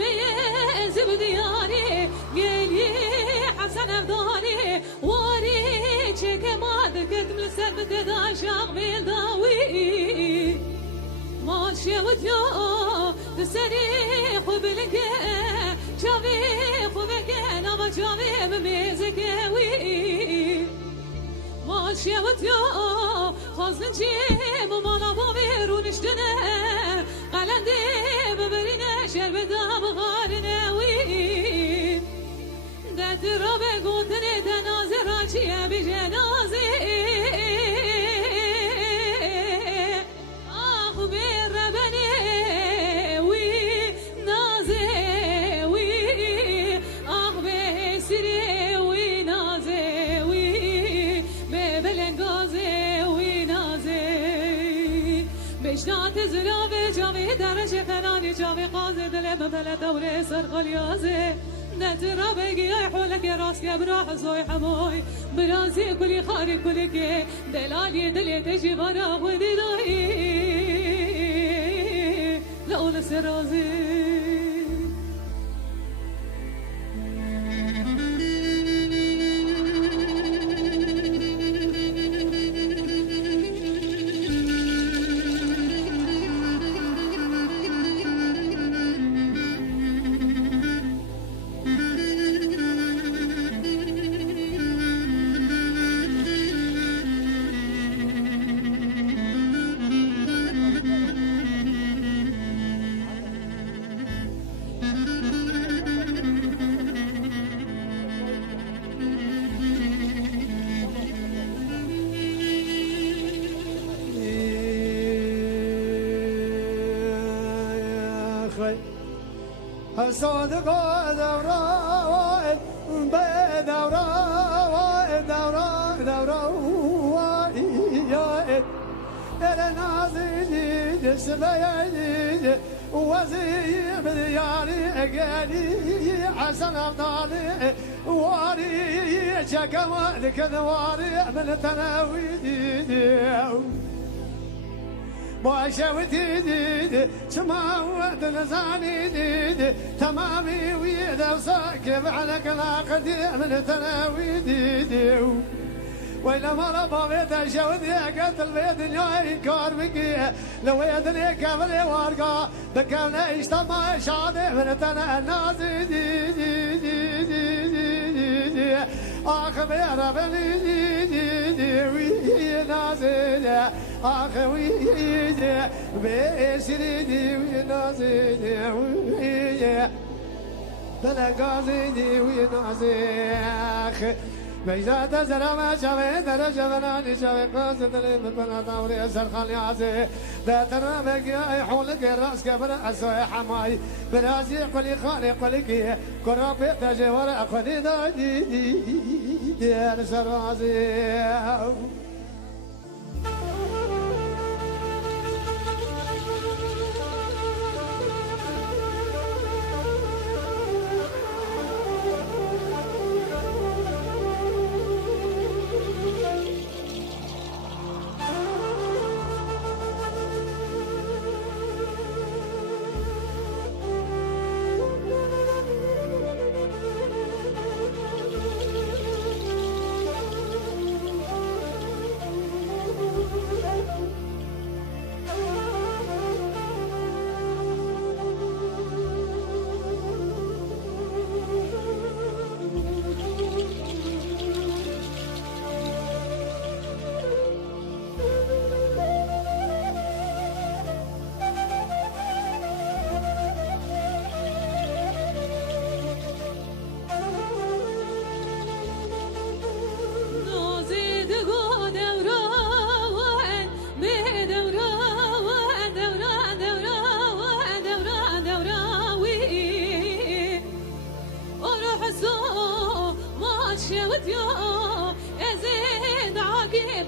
بيزب دياري قالي حسن افضاني واري چك ما دكت من السلب تدا شاغبيل داوي ما شوت يا تسري خبلك شافي خبك انا ما شافي بميزك وي ما شوت يا خازن جيم وما نبامير ونشتنا قلندي ببرينا شربتا بغارنا وي دات رابع قوتني تنازر راجية بجنازي آخ بالربني وي نازي وي آخ بسري وي نازي وي ببلنغازي وي نازي بجنات زلابي جامي درجة قناني جامي قازي دلم بلا دوري سرقل يازي نترى بقي حولك يا راسك براح زوي حموي براسي كلي خاري كلك دلالي دلي تجي برا ودي داي لأول سرازي صادق دوران بدوران دوران يا النازل سبيل وزير بدياري قالي حسن افضالي واري شكوى كذواري من تناويدي وشوتي ديدي سماوات نزاني ديدي تمامي ويدا وساكب على كلاقدي من تناوي ديدي وإلا ما ربا بيتا شوتي قتل بيت نيوي كار بكي لو يدني كبري وارقا بكونا اشتما شادي من تنا نازي ديدي ديدي ديدي آخ بيرا بني ديدي وي نازي آخوية بسريدي وينازيدي ويا بلغازيدي وينازيخ بيزات زرما شوي درجة بناني شوي قاصد لي ببنا دوري سرخان يازي داتنا بقي حولك الراس كبر أسوي حماي براسي قلي خالي قلي كي كرابي تجور أخذي داجي دي سرازي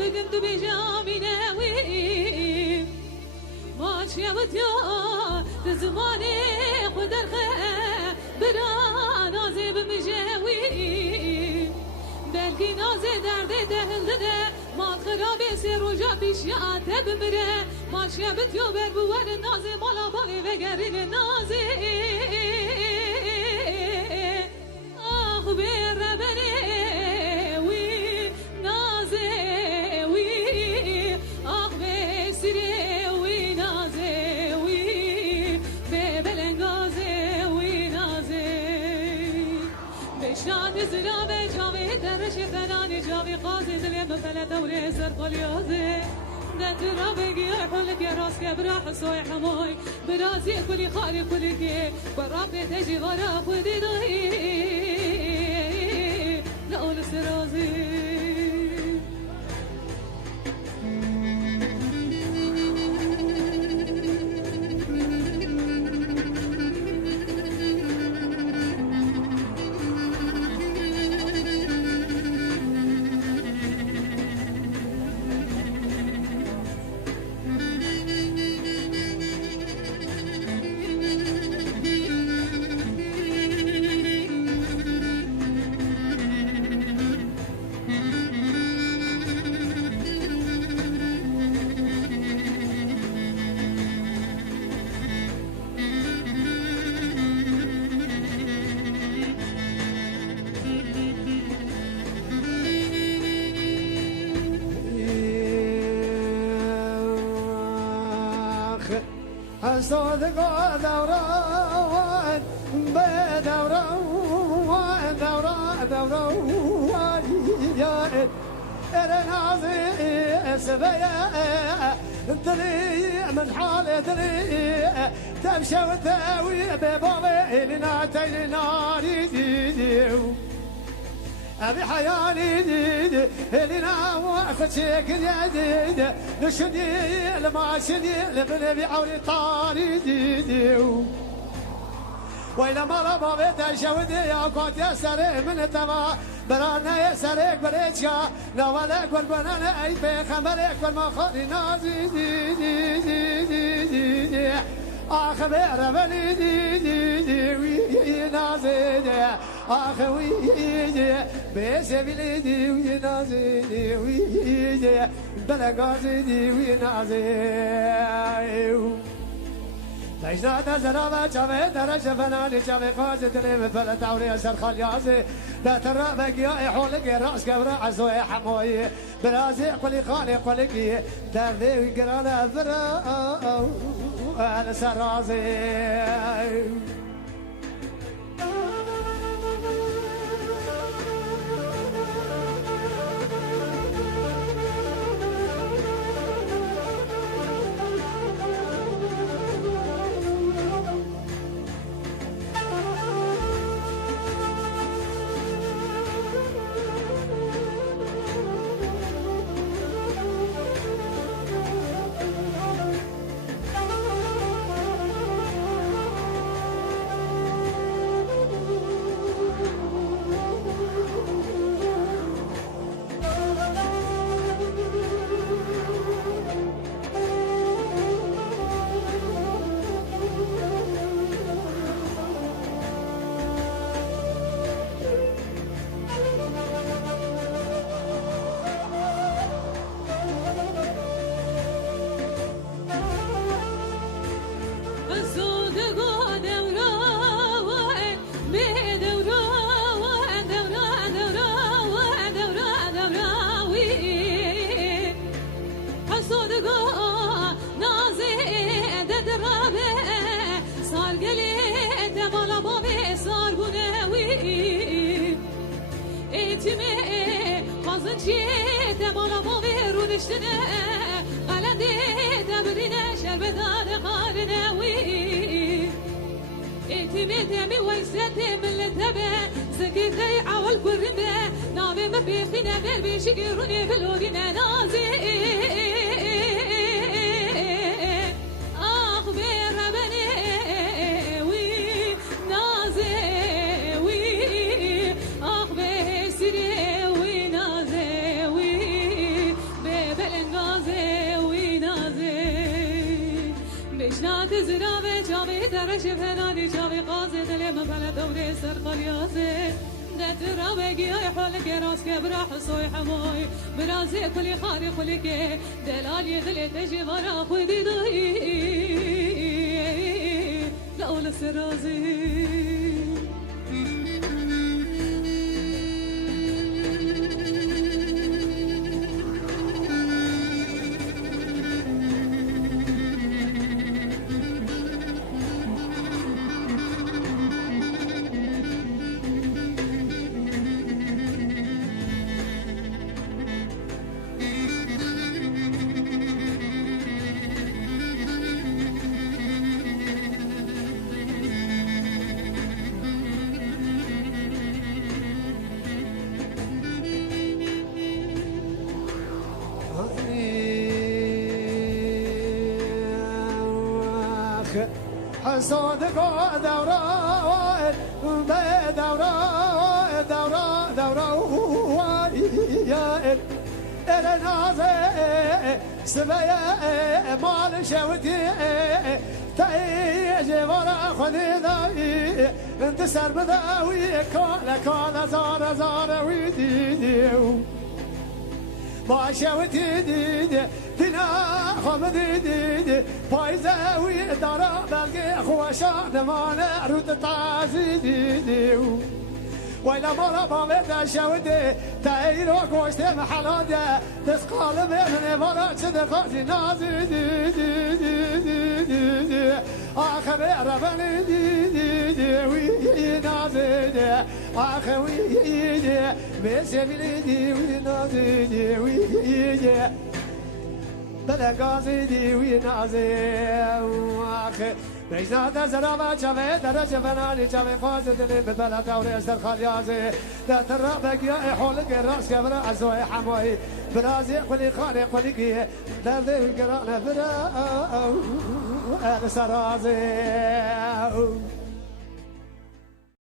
بقمت بجامي ناوي ماشية وديا تزماني قدر خير برا نازي بمجاوي بلكي نازي درد دهل ده ما خرابي سير وجا بيشيات بمره ماشية بديو بربوار نازي مالا باقي بقرين نازي بشنات زلامه جاوي درش فناني جاوي قاضي دلي مفلا دوري سر قليازي نترى بقي حولك يا راسك براح صوي حموي براسي كلي خالي كلك برابي تجي ورا خدي ضهي لأول سرازي صادق دوران بدوران دوران يا نازي سبيا دلي من حالي دلي تمشي وتاوي ببابي لنا تيناري أبي حياني ديد لنا وفتشك ديد نشدي لما شدي لبن بعوري طاري ديد وإلى ما ربا بيت شودي يا كنت يا سري من تما برانا يا سريك بريتشا نوالك والبنانا أي بخمرك والمخاري نازي دي دي دي دي دي دي أخبر بني دي دي دي وي نازي دي أخوي دي بسبيلي دي وي نازي دي وي دي بلغازي دي وي نازي تجنا زرابة جامي درج فناني جامي قازي دلي فلا تعوري أسر خاليازي لا ترى بقي حولك راس كبر عزوي حموي برازي قولي خالي قولي دردي وقرانا برا أنا سرازي شكروني بلورينا نازي أخبر بني وي نازي وي أخبر سيري وي نازي وي ببلنغازي وي نازي بشنات زرابة جامي درش فناني جامي قازي دلي مبلا دوري سرقل يازي ترى بقي حولك راسك براح صوي حموي براسي كلي خاري خلك دلالي ذلي تجي ورا خدي ضهي لأول سرازي حسودك دوران دوران يا النازي سبايا مال شوتي تيجي ورا خليداي انت سر بداوي كالا زار ويديو ما شوتي دينا خمد بايزاوي دارا بلقي خوشان مانا روت تعزيديو ويلا مرة بامد شودي تايرو كوشت محلادة تسقال من مرة صدقاتي نازي آخر ربني وي نازي آخر وي بسبيلي وي نازي وي بلغازي وي نازي آخر بجنات زرابة شوي درجة فناني شوي خاص دلي ببلا دوري أشتر خاليازي لا ترى بقيا حولك الرأس كبر عزوي حموي برازي قولي خالي قولي كي لا ذي قرانا فرا أنا سرازي